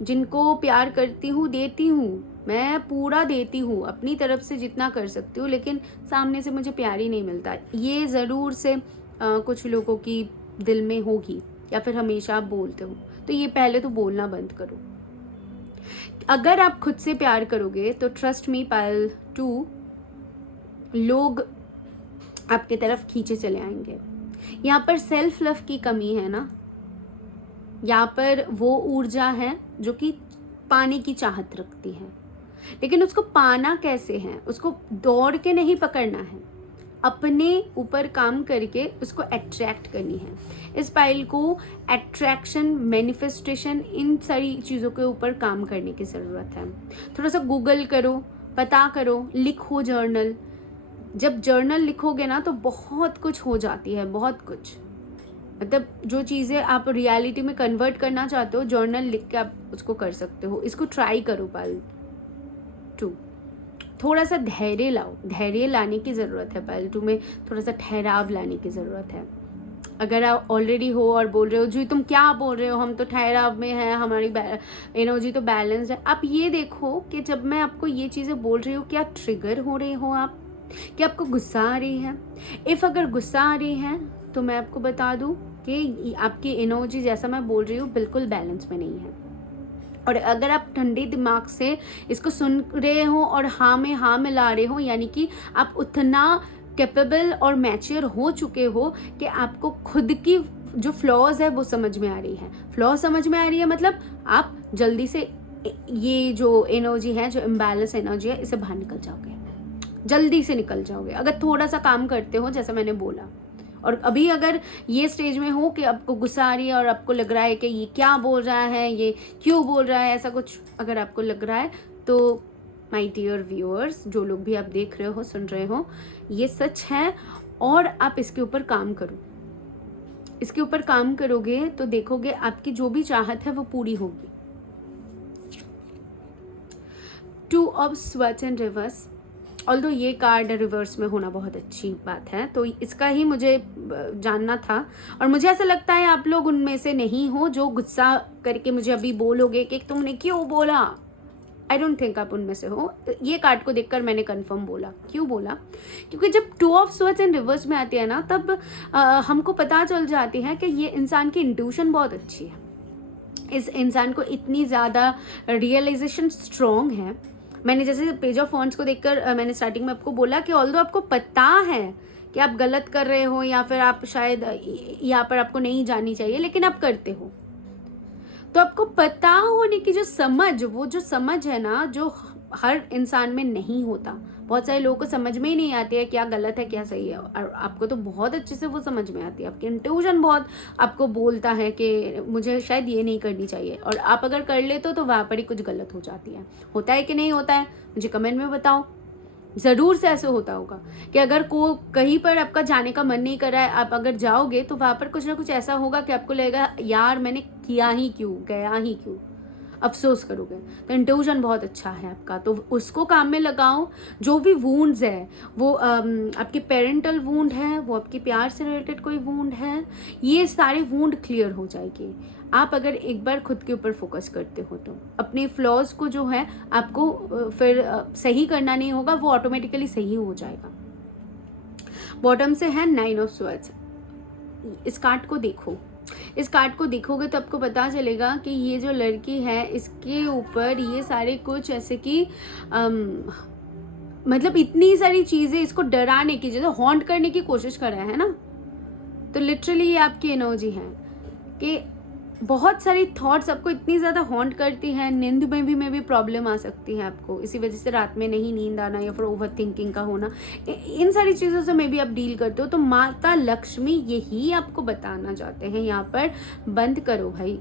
जिनको प्यार करती हूँ, देती हूँ, मैं पूरा देती हूँ अपनी तरफ से जितना कर सकती हूँ, लेकिन सामने से मुझे प्यार ही नहीं मिलता। ये ज़रूर से कुछ लोगों की दिल में होगी, या फिर हमेशा आप बोलते हो, तो ये पहले तो बोलना बंद करो। अगर आप खुद से प्यार करोगे तो ट्रस्ट मी पाइल 2, लोग आपके तरफ खींचे चले आएंगे। यहाँ पर सेल्फ लव की कमी है ना, यहाँ पर वो ऊर्जा है जो कि पाने की चाहत रखती है, लेकिन उसको पाना कैसे है? उसको दौड़ के नहीं पकड़ना है, अपने ऊपर काम करके उसको अट्रैक्ट करनी है। इस पाइल को अट्रैक्शन, मैनिफेस्टेशन, इन सारी चीज़ों के ऊपर काम करने की ज़रूरत है। थोड़ा सा गूगल करो, पता करो, लिखो जर्नल। जब जर्नल लिखोगे ना तो बहुत कुछ हो जाती है, बहुत कुछ। मतलब जो चीज़ें आप रियलिटी में कन्वर्ट करना चाहते हो, जर्नल लिख के आप उसको कर सकते हो। इसको ट्राई करो पाइल 2। थोड़ा सा धैर्य लाओ, धैर्य लाने की ज़रूरत है पाइल 2 में, थोड़ा सा ठहराव लाने की ज़रूरत है। अगर आप ऑलरेडी हो और बोल रहे हो जी तुम क्या बोल रहे हो, हम तो ठहराव में हैं, हमारी एनर्जी तो बैलेंस है। आप ये देखो कि जब मैं आपको ये चीज़ें बोल रही हूँ, क्या ट्रिगर हो रहे हो आप, कि आपको गुस्सा आ रही है? इफ़ अगर गुस्सा आ रही है तो मैं आपको बता दूँ कि आपकी एनर्जी, जैसा मैं बोल रही हूँ, बिल्कुल बैलेंस में नहीं है। और अगर आप ठंडे दिमाग से इसको सुन रहे हो और हाँ में हाँ मिला रहे हो, यानी कि आप उतना कैपेबल और मैच्योर हो चुके हो कि आपको खुद की जो फ्लॉज है वो समझ में आ रही है। फ्लॉ समझ में आ रही है मतलब आप जल्दी से ये जो एनर्जी है, जो इम्बैलेंस एनर्जी है, इससे बाहर निकल जाओगे, जल्दी से निकल जाओगे अगर थोड़ा सा काम करते हो, जैसे मैंने बोला। और अभी अगर ये स्टेज में हो कि आपको गुस्सा आ रही है और आपको लग रहा है कि ये क्या बोल रहा है, ये क्यों बोल रहा है, ऐसा कुछ अगर आपको लग रहा है, तो माय डियर व्यूअर्स, जो लोग भी आप देख रहे हो, सुन रहे हो, ये सच है और आप इसके ऊपर काम करो। इसके ऊपर काम करोगे तो देखोगे आपकी जो भी चाहत है वो पूरी होगी। Two of swords and reverse, although ये कार्ड रिवर्स में होना बहुत अच्छी बात है, तो इसका ही मुझे जानना था। और मुझे ऐसा लगता है आप लोग उनमें से नहीं हो जो गुस्सा करके मुझे अभी बोलोगे कि तुमने क्यों बोला। आई डोंट थिंक आप उनमें से हो। ये कार्ड को देखकर मैंने कंफर्म बोला। क्यों बोला? क्योंकि जब two of swords and reverse में आती है ना, तब हमको पता चल जाती है कि ये इंसान की इंट्यूशन बहुत अच्छी है, इस इंसान को इतनी ज़्यादा रियलाइजेशन स्ट्रॉन्ग है। मैंने जैसे पेज ऑफ वॉन्ड्स को देखकर मैंने स्टार्टिंग में आपको बोला कि ऑल्दो आपको पता है कि आप गलत कर रहे हो या फिर आप शायद यहाँ पर आपको नहीं जानी चाहिए, लेकिन आप करते हो। तो आपको पता होने की जो समझ, वो जो समझ है ना, जो हर इंसान में नहीं होता। बहुत सारे लोगों को समझ में ही नहीं आती है क्या गलत है क्या सही है, और आपको तो बहुत अच्छे से वो समझ में आती है। आपकी इंट्यूशन बहुत आपको बोलता है कि मुझे शायद ये नहीं करनी चाहिए, और आप अगर कर लेते हो तो वहाँ पर ही कुछ गलत हो जाती है। होता है कि नहीं होता है, मुझे कमेंट में बताओ। ज़रूर से ऐसे होता होगा कि अगर कहीं पर आपका जाने का मन नहीं कर रहा है, आप अगर जाओगे तो वहाँ पर कुछ ना कुछ ऐसा होगा कि आपको लगेगा यार मैंने किया ही क्यों, गया ही क्यों, अफसोस करोगे। तो इंट्यूशन बहुत अच्छा है आपका, तो उसको काम में लगाओ। जो भी वूंड्स है वो आपके पेरेंटल वूंड है, वो आपके प्यार से रिलेटेड कोई वूंड है, ये सारे वूंड क्लियर हो जाएगी आप अगर एक बार खुद के ऊपर फोकस करते हो तो। अपने फ्लॉज को जो है आपको फिर सही करना नहीं होगा, वो ऑटोमेटिकली सही हो जाएगा। बॉटम से है 9 ऑफ स्वर्ड्स। इस कार्ड को देखो, इस कार्ड को देखोगे तो आपको पता चलेगा कि ये जो लड़की है इसके ऊपर ये सारे कुछ ऐसे कि मतलब इतनी सारी चीज़ें इसको डराने की, जैसे हॉन्ट करने की कोशिश कर रहा है ना, तो लिटरली ये आपकी एनर्जी है कि बहुत सारी थॉट्स आपको इतनी ज़्यादा हॉन्ट करती हैं। नींद में भी प्रॉब्लम आ सकती है आपको, इसी वजह से रात में नहीं नींद आना या फिर ओवर थिंकिंग का होना, इन सारी चीज़ों से मे भी आप डील करते हो। तो माता लक्ष्मी यही आपको बताना चाहते हैं यहाँ पर, बंद करो भाई।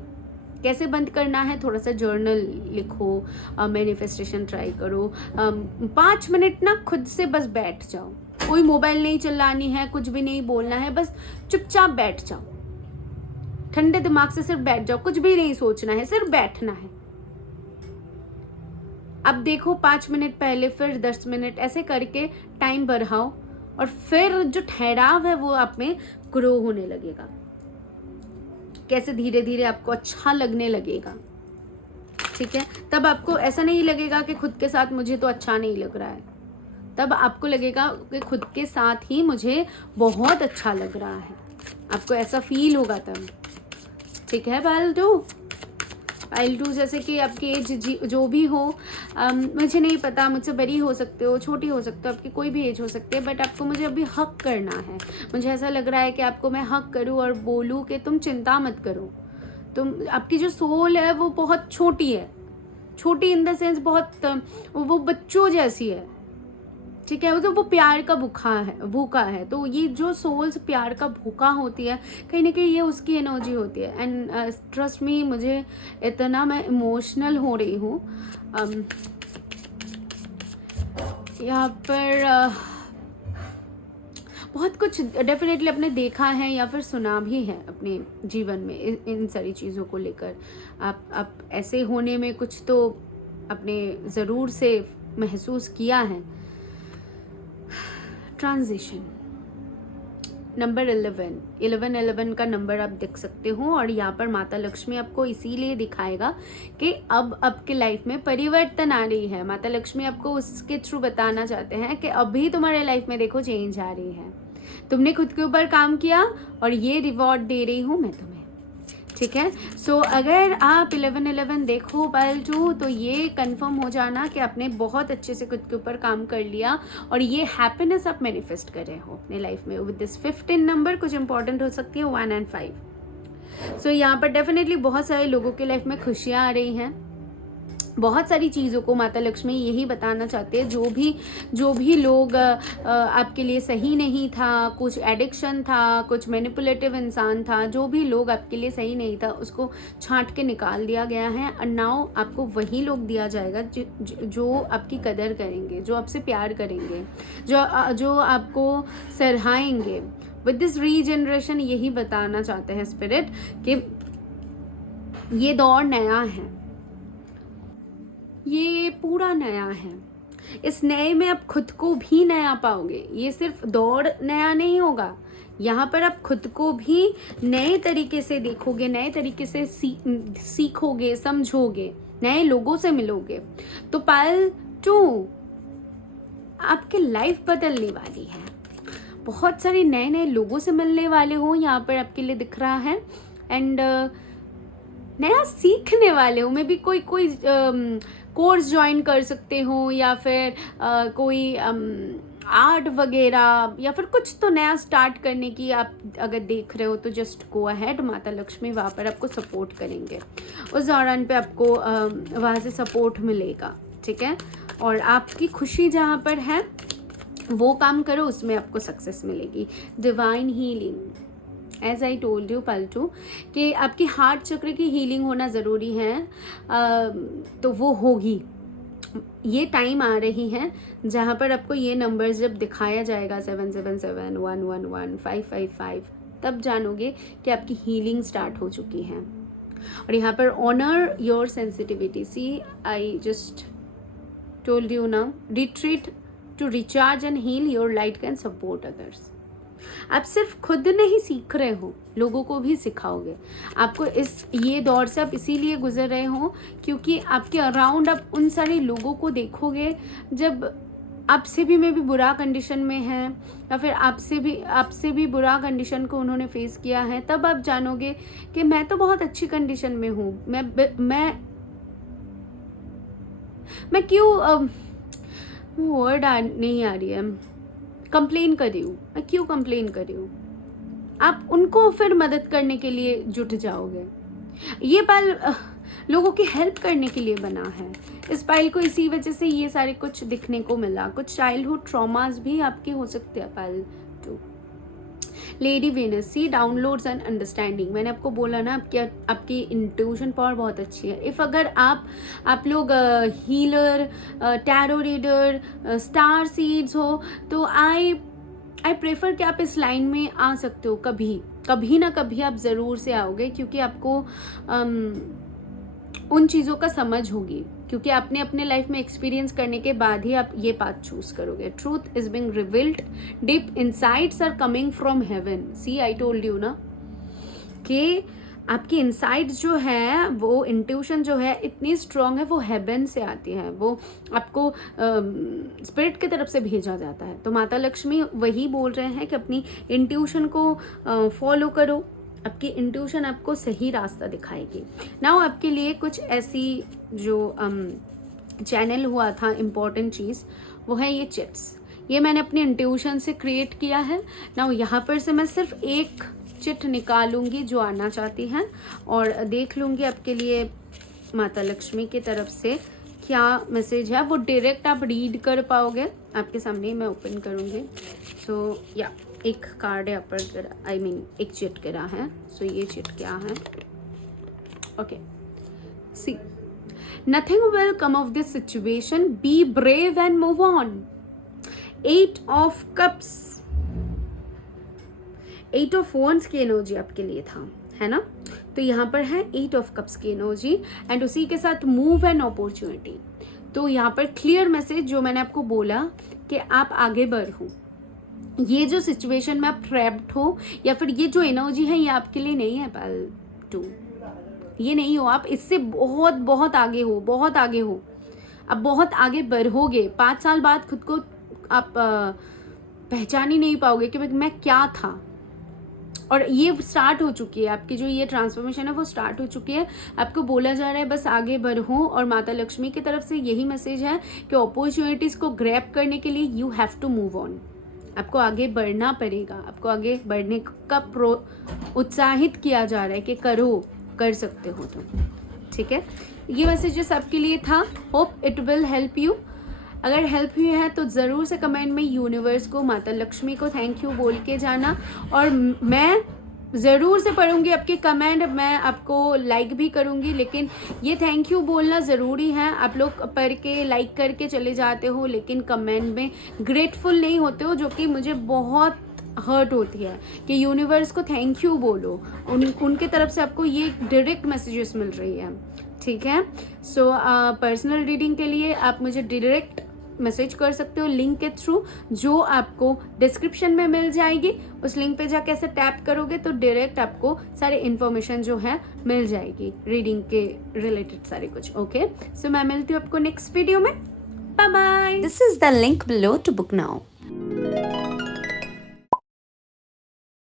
कैसे बंद करना है? थोड़ा सा जर्नल लिखो, मैनिफेस्टेशन ट्राई करो, 5 मिनट ना खुद से बस बैठ जाओ। कोई मोबाइल नहीं चलानी है, कुछ भी नहीं बोलना है, बस चुपचाप बैठ जाओ, ठंडे दिमाग से सिर्फ बैठ जाओ, कुछ भी नहीं सोचना है, सिर्फ बैठना है। अब देखो 5 मिनट पहले, फिर 10 मिनट, ऐसे करके टाइम बढ़ाओ और फिर जो ठहराव है वो आप में ग्रो होने लगेगा। कैसे धीरे धीरे आपको अच्छा लगने लगेगा, ठीक है? तब आपको ऐसा नहीं लगेगा कि खुद के साथ मुझे तो अच्छा नहीं लग रहा है, तब आपको लगेगा कि खुद के साथ ही मुझे बहुत अच्छा लग रहा है। आपको ऐसा फील होगा तब, ठीक है? पाइल टू जैसे कि आपकी एज जो भी हो, मुझे नहीं पता, मुझसे बड़ी हो सकते हो, छोटी हो सकते हो, आपकी कोई भी एज हो सकती है, बट आपको मुझे अभी हक करना है। मुझे ऐसा लग रहा है कि आपको मैं हक करूं और बोलूं कि तुम चिंता मत करो। तुम, आपकी जो सोल है वो बहुत छोटी है, छोटी इन द सेंस बहुत वो बच्चों जैसी है, ठीक है? तो वो प्यार का भूखा है। तो ये जो सोल्स प्यार का भूखा होती है, कहीं ना कहीं ये उसकी एनर्जी होती है। एंड ट्रस्ट मी, मुझे इतना मैं इमोशनल हो रही हूँ यहाँ पर। बहुत कुछ डेफिनेटली आपने देखा है या फिर सुना भी है अपने जीवन में इन सारी चीज़ों को लेकर। आप ऐसे होने में कुछ तो आपने ज़रूर से महसूस किया है। ट्रांजिशन नंबर 11 का नंबर आप देख सकते हो, और यहाँ पर माता लक्ष्मी आपको इसीलिए दिखाएगा कि अब आपके लाइफ में परिवर्तन आ रही है। माता लक्ष्मी आपको उसके थ्रू बताना चाहते हैं कि अभी तुम्हारे लाइफ में देखो चेंज आ रही है, तुमने खुद के ऊपर काम किया और ये रिवॉर्ड दे रही हूँ मैं तुम्हें, ठीक है? सो अगर आप 11 देखो पायल 2, तो ये कंफर्म हो जाना कि आपने बहुत अच्छे से खुद के ऊपर काम कर लिया और ये हैप्पीनेस आप मैनिफेस्ट कर रहे हो अपने लाइफ में विद दिस 15 नंबर। कुछ इंपॉर्टेंट हो सकती है 1 और 5। सो यहाँ पर डेफिनेटली बहुत सारे लोगों के लाइफ में खुशियाँ आ रही हैं, बहुत सारी चीज़ों को माता लक्ष्मी यही बताना चाहते हैं, जो भी लोग आपके लिए सही नहीं था, कुछ एडिक्शन था, कुछ मैनिपुलेटिव इंसान था, जो भी लोग आपके लिए सही नहीं था उसको छांट के निकाल दिया गया है। और नाउ आपको वही लोग दिया जाएगा जो आपकी कदर करेंगे, जो आपसे प्यार करेंगे, जो आपको सराहेंगे। विद दिस रीजनरेशन यही बताना चाहते हैं स्पिरिट कि ये दौर नया है, ये पूरा नया है। इस नए में आप खुद को भी नया पाओगे। ये सिर्फ दौर नया नहीं होगा, यहाँ पर आप खुद को भी नए तरीके से देखोगे, नए तरीके से सीखोगे, समझोगे, नए लोगों से मिलोगे। तो पायल 2 आपकी लाइफ बदलने वाली है। बहुत सारे नए नए लोगों से मिलने वाले हो, यहाँ पर आपके लिए दिख रहा है। एंड नया सीखने वाले हो। मे भी कोई कोर्स ज्वाइन कर सकते हो, या फिर कोई आर्ट वगैरह, या फिर कुछ तो नया स्टार्ट करने की आप अगर देख रहे हो तो जस्ट गो अहेड। माता लक्ष्मी वहाँ पर आपको सपोर्ट करेंगे। उस दौरान पे आपको वहाँ से सपोर्ट मिलेगा, ठीक है। और आपकी खुशी जहाँ पर है वो काम करो, उसमें आपको सक्सेस मिलेगी। Divine healing, as I told you pile two, कि आपकी हार्ट चक्र की हीलिंग होना ज़रूरी है, तो वो होगी। ये टाइम आ रही है जहाँ पर आपको ये नंबर्स जब दिखाया जाएगा 777 111 555, तब जानोगे कि आपकी हीलिंग स्टार्ट हो चुकी है। और यहाँ पर honour your sensitivity. See I just told you ना, retreat to recharge and heal your light can support others. आप सिर्फ खुद नहीं सीख रहे हो, लोगों को भी सिखाओगे। आपको ये दौर से आप इसीलिए गुजर रहे हो क्योंकि आपके अराउंड आप उन सारे लोगों को देखोगे जब आपसे भी मे भी बुरा कंडीशन में है, या फिर आपसे भी बुरा कंडीशन को उन्होंने फेस किया है। तब आप जानोगे कि मैं तो बहुत अच्छी कंडीशन में हूँ। मैं क्यों वर्ड नहीं आ रही है, कंप्लेन कर रही हूँ, मैं क्यों कंप्लेन कर रही हूँ। आप उनको फिर मदद करने के लिए जुट जाओगे। ये पाइल लोगों की हेल्प करने के लिए बना है। इस पाइल को इसी वजह से ये सारे कुछ दिखने को मिला। कुछ चाइल्डहुड ट्रॉमास भी आपके हो सकते हैं pile 2। Lady Venus, see downloads and understanding. मैंने आपको बोला ना, आपकी इंट्यूशन पावर बहुत अच्छी है। इफ़ अगर आप लोग healer, tarot reader, star seeds हो, तो आई प्रेफर कि आप इस लाइन में आ सकते हो। कभी ना कभी आप ज़रूर से आओगे, क्योंकि आपको उन चीज़ों का समझ होगी, क्योंकि आपने अपने लाइफ में एक्सपीरियंस करने के बाद ही आप ये पाथ चूज करोगे। Truth is being revealed, deep insights are coming from heaven. See I told you ना कि आपकी इनसाइट्स जो है, वो इंट्यूशन जो है इतनी स्ट्रांग है, वो हेवन से आती है, वो आपको स्पिरिट की तरफ से भेजा जाता है। तो माता लक्ष्मी वही बोल रहे हैं कि अपनी इंट्यूशन को फॉलो करो। आपकी इंट्यूशन आपको सही रास्ता दिखाएगी। नाउ आपके लिए कुछ ऐसी जो चैनल हुआ था इम्पॉर्टेंट चीज़, वो है ये चिट्स। ये मैंने अपनी इंट्यूशन से क्रिएट किया है। नाउ यहाँ पर से मैं सिर्फ एक चिट निकालूंगी जो आना चाहती हैं, और देख लूँगी आपके लिए माता लक्ष्मी की तरफ से क्या मैसेज है। वो डायरेक्ट आप रीड कर पाओगे, आपके सामने ही मैं ओपन करूँगी। सो या एक कार्ड यहाँ पर एक चिट गिरा है। सो ये चिट क्या है? Okay, see, nothing will come of this situation, be brave and move on. 8 of cups, 8 of wands की एनर्जी आपके लिए था, है ना। तो यहाँ पर है 8 ऑफ कप्स की एनर्जी, एंड उसी के साथ मूव एंड अपॉर्चुनिटी। तो यहाँ पर क्लियर मैसेज जो मैंने आपको बोला कि आप आगे बढ़ो। ये जो सिचुएशन में आप ट्रैप्ड हो, या फिर ये जो एनर्जी है, ये आपके लिए नहीं है पाइल 2। ये नहीं हो, आप इससे बहुत बहुत आगे हो, बहुत आगे हो। आप बहुत आगे बढ़ोगे। 5 साल बाद खुद को आप पहचान ही नहीं पाओगे कि मैं क्या था। और ये स्टार्ट हो चुकी है, आपकी जो ये ट्रांसफॉर्मेशन है वो स्टार्ट हो चुकी है। आपको बोला जा रहा है बस आगे बढ़ो, और माता लक्ष्मी की तरफ से यही मैसेज है कि अपॉर्चुनिटीज़ को ग्रैब करने के लिए you have to move on. आपको आगे बढ़ना पड़ेगा, आपको आगे बढ़ने का उत्साहित किया जा रहा है कि करो, कर सकते हो तुम, ठीक है। ये मैसेज सबके लिए था. Hope it will help you. अगर हेल्प हुई है तो ज़रूर से कमेंट में यूनिवर्स को, माता लक्ष्मी को थैंक यू बोल के जाना. और मैं ज़रूर से पढ़ूंगी आपके कमेंट, मैं आपको लाइक भी करूंगी, लेकिन ये थैंक यू बोलना ज़रूरी है. आप लोग पढ़ के लाइक करके चले जाते हो लेकिन कमेंट में ग्रेटफुल नहीं होते हो, जो कि मुझे बहुत हर्ट होती है कि यूनिवर्स को थैंक यू बोलो. उनके तरफ से आपको ये डायरेक्ट मैसेजेस मिल रही है. ठीक है. सो पर्सनल रीडिंग के लिए आप मुझे डायरेक्ट मैसेज कर सकते हो लिंक के थ्रू, जो आपको डिस्क्रिप्शन में मिल जाएगी. उस लिंक पे जाके ऐसे टैप करोगे तो डायरेक्ट आपको सारे इन्फॉर्मेशन जो है मिल जाएगी रीडिंग के रिलेटेड सारे कुछ. ओके. सो मैं मिलती हूँ आपको नेक्स्ट वीडियो में. Bye bye. This is the link below to book now.